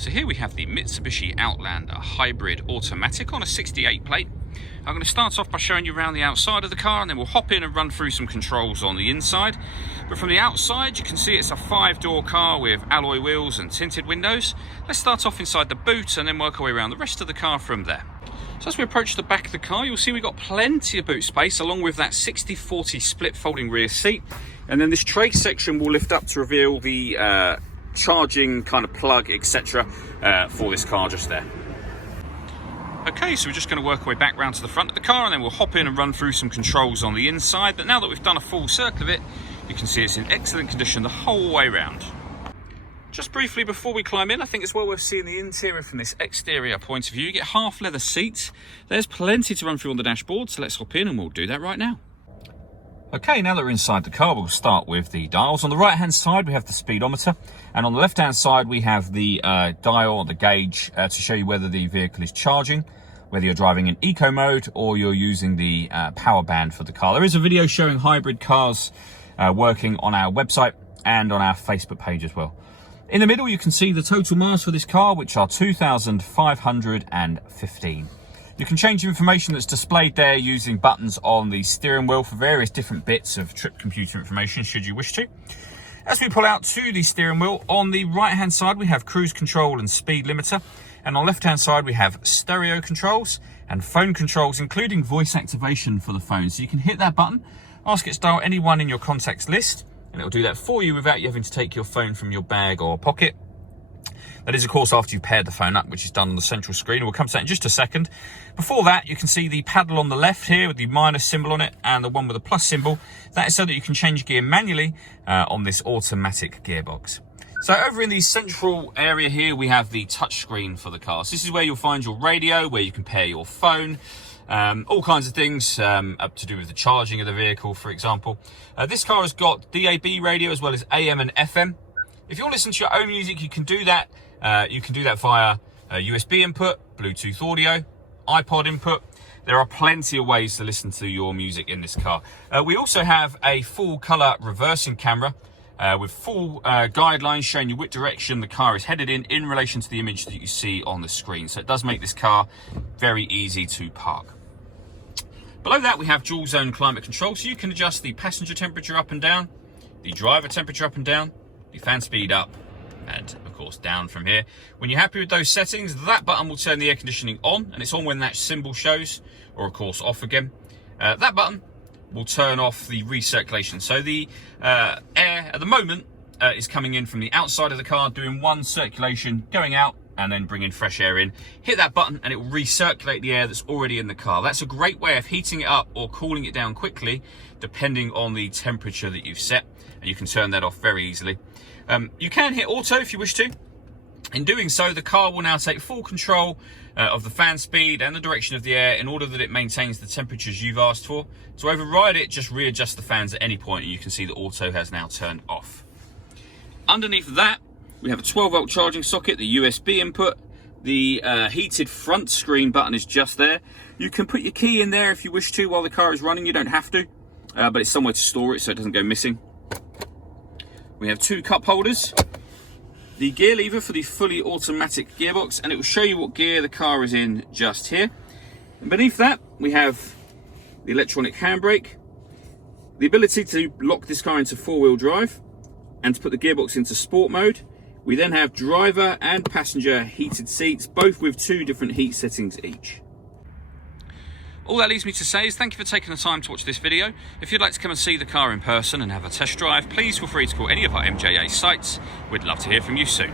So here we have the Mitsubishi Outlander Hybrid Automatic on a 68 plate. I'm going to start off by showing you around the outside of the car, and then we'll hop in and run through some controls on the inside. But from the outside, you can see it's a 5-door car with alloy wheels and tinted windows. Let's start off inside the boot and then work our way around the rest of the car from there. So as we approach the back of the car, you'll see we've got plenty of boot space, along with that 60/40 split folding rear seat. And then this tray section will lift up to reveal the charging kind of plug, etc. For this car just there. Okay, so we're just going to work our way back round to the front of the car, and then we'll hop in and run through some controls on the inside. But now that we've done a full circle of it, you can see it's in excellent condition the whole way round. Just briefly before we climb in, I think it's well worth seeing the interior from this exterior point of view. You get half leather seats. There's plenty to run through on the dashboard, so let's hop in and we'll do that right now. Okay, now that we're inside the car, we'll start with the dials. On the right hand side we have the speedometer, and on the left hand side we have the dial or the gauge to show you whether the vehicle is charging, whether you're driving in eco mode or you're using the power band for the car. There is a video showing hybrid cars working on our website and on our Facebook page as well. In the middle you can see the total miles for this car, which are 2,515. You can change the information that's displayed there using buttons on the steering wheel for various different bits of trip computer information, should you wish to. As we pull out to the steering wheel, on the right hand side we have cruise control and speed limiter, and on the left hand side we have stereo controls and phone controls, including voice activation for the phone. So you can hit that button, ask it to dial anyone in your contacts list, and it'll do that for you without you having to take your phone from your bag or pocket. That is, of course, after you've paired the phone up, which is done on the central screen. We'll come to that in just a second. Before that, you can see the paddle on the left here with the minus symbol on it and the one with the plus symbol. That is so that you can change gear manually on this automatic gearbox. So over in the central area here, we have the touch screen for the car. So this is where you'll find your radio, where you can pair your phone, all kinds of things up to do with the charging of the vehicle, for example. This car has got DAB radio as well as AM and FM. If you want to listen to your own music, you can do that. You can do that via USB input, Bluetooth audio, iPod input. There are plenty of ways to listen to your music in this car. We also have a full color reversing camera with full guidelines showing you which direction the car is headed in relation to the image that you see on the screen. So it does make this car very easy to park. Below that we have dual zone climate control, so you can adjust the passenger temperature up and down, the driver temperature up and down, the fan speed up, and of course down from here. When you're happy with those settings, that button will turn the air conditioning on, and it's on when that symbol shows, or of course off again. That button will turn off the recirculation. So the air at the moment is coming in from the outside of the car, doing one circulation, going out, and then bringing fresh air in. Hit that button and it will recirculate the air that's already in the car. That's a great way of heating it up or cooling it down quickly, depending on the temperature that you've set, and you can turn that off very easily. You can hit auto if you wish to. In doing so, the car will now take full control of the fan speed and the direction of the air in order that it maintains the temperatures you've asked for. To override it, just readjust the fans at any point, and you can see that auto has now turned off. Underneath that, we have a 12-volt charging socket, the USB input. The heated front screen button is just there. You can put your key in there if you wish to while the car is running. You don't have to, but it's somewhere to store it so it doesn't go missing. We have two cup holders, the gear lever for the fully automatic gearbox, and it will show you what gear the car is in just here. And beneath that, we have the electronic handbrake, the ability to lock this car into four-wheel drive, and to put the gearbox into sport mode. We then have driver and passenger heated seats, both with two different heat settings each. All that leaves me to say is thank you for taking the time to watch this video. If you'd like to come and see the car in person and have a test drive, please feel free to call any of our MJA sites. We'd love to hear from you soon.